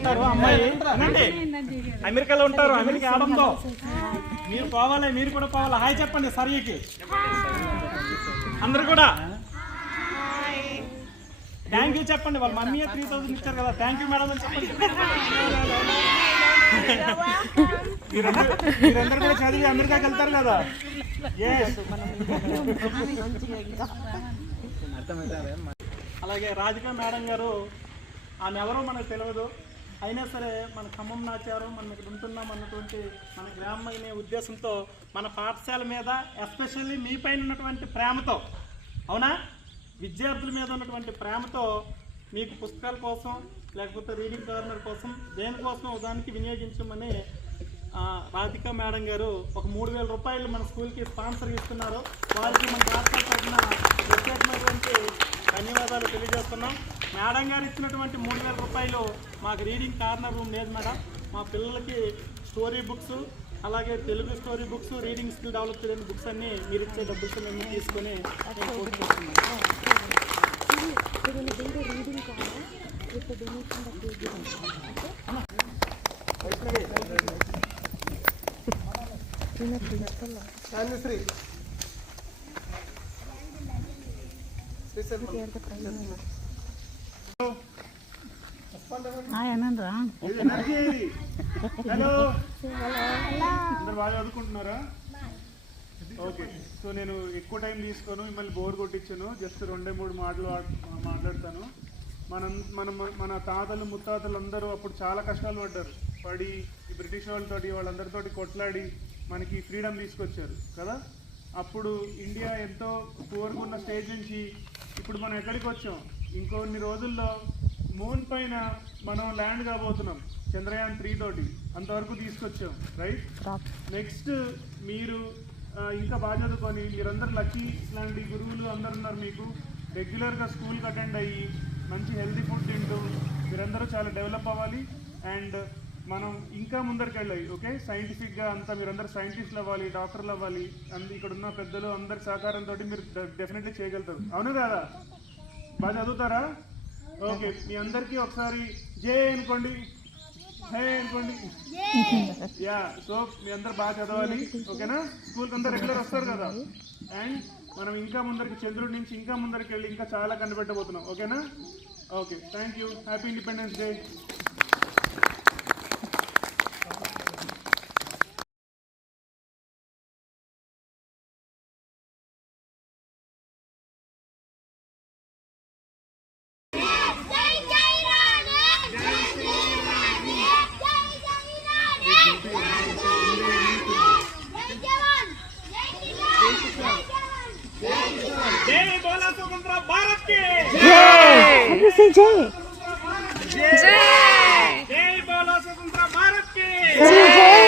ఉంటారు అమ్మాయి అనండి అమెరికాలో ఉంటారు. అమెరికా ఆడంతో మీరు పోవాలి, మీరు కూడా పోవాలి. హాయ్ చెప్పండి సరికి అందరు కూడా. థ్యాంక్ యూ చెప్పండి. వాళ్ళ మమ్మీ 3000 ఇచ్చారు కదా, థ్యాంక్ యూ మేడం అని చెప్పండి. మీరందరూ కూడా చదివి అమెరికాకి వెళ్తారు కదా. అలాగే రాధిక మేడం గారు, ఆమె ఎవరో మనకు తెలియదు, అయినా సరే మన ఖమ్మం నాచారం మనం ఇక్కడ ఉంటున్నాం అన్నటువంటి మన గ్రామం అనే ఉద్దేశంతో మన పాఠశాల మీద ఎస్పెషల్లీ మీ పైన ఉన్నటువంటి ప్రేమతో, అవునా, విద్యార్థుల మీద ఉన్నటువంటి ప్రేమతో మీకు పుస్తకాల కోసం లేకపోతే రీడింగ్ కార్నర్ కోసం దేనికోసం ఉదానికి వినియోగించమని రాధిక మేడం గారు ఒక 3000 రూపాయలు మన స్కూల్కి స్పాన్సర్ ఇస్తున్నారు. వాళ్ళకి మన పాఠశాల తరఫున ప్రత్యేకమైనటువంటి ధన్యవాదాలు తెలియజేస్తున్నాం. మేడం గారు ఇచ్చినటువంటి 3000 రూపాయలు మాకు రీడింగ్ కార్నర్ రూమ్ లేదు మేడం, మా పిల్లలకి స్టోరీ బుక్స్ అలాగే Telugu story books reading skill develop చేయడానికి బుక్స్ అన్నీ మీరు ఇచ్చే డబ్బుల్స్ అన్నీ తీసుకొని అందరు బాగా చదువుకుంటున్నారా? ఓకే, సో నేను ఎక్కువ టైం తీసుకోను, మిమ్మల్ని బోర్ కొట్టించాను, జస్ట్ 2-3 మాటలు మాట్లాడతాను. మన తాతలు ముత్తాతలు అందరూ అప్పుడు చాలా కష్టాలు పడి ఈ బ్రిటిష్ వాళ్ళందరితోటి కొట్లాడి మనకి ఫ్రీడమ్ తీసుకొచ్చారు కదా. అప్పుడు ఇండియా ఎంతో పూర్గా ఉన్న స్టేజ్ నుంచి ఇప్పుడు మనం ఎక్కడికి వచ్చాం, ఇంకొన్ని రోజుల్లో మూన్ పైన మనం ల్యాండ్ కాబోతున్నాం చంద్రయాన్ 3 తోటి, అంతవరకు తీసుకొచ్చాం రైట్. నెక్స్ట్ మీరు ఇంకా బాగా చదువుకొని మీరందరూ లక్కీ లాంటి గురువులు అందరు ఉన్నారు మీకు, రెగ్యులర్గా స్కూల్కి అటెండ్ అయ్యి మంచి హెల్తీ ఫుడ్ తింటూ మీరందరూ చాలా డెవలప్ అవ్వాలి. అండ్ మనం ఇంకా ముందరికి వెళ్ళాలి. ఓకే, సైంటిఫిక్గా అంతా మీరందరూ సైంటిస్టులు అవ్వాలి, డాక్టర్లు అవ్వాలి. ఇక్కడ ఉన్న పెద్దలు అందరి సహకారంతో మీరు డెఫినెట్లీ చేయగలుగుతారు, అవును కదా? బాగా చదువుతారా? ఓకే, మీ అందరికీ ఒకసారి జై అనుకోండి, హే అనుకోండి. యా, సో మీ అందరు బాగా చదవాలి, ఓకేనా? స్కూల్కి అందరు రెగ్యులర్ వస్తారు కదా. అండ్ మనం ఇంకా ముందరికి చంద్రుడి నుంచి ఇంకా ముందరికి వెళ్ళి ఇంకా చాలా కనిపెట్టబోతున్నాం, ఓకేనా? Okay, thank you. Happy independence day. जय बोला स्वतंत्र भारत के जय जय जय बोला स्वतंत्र भारत के जय।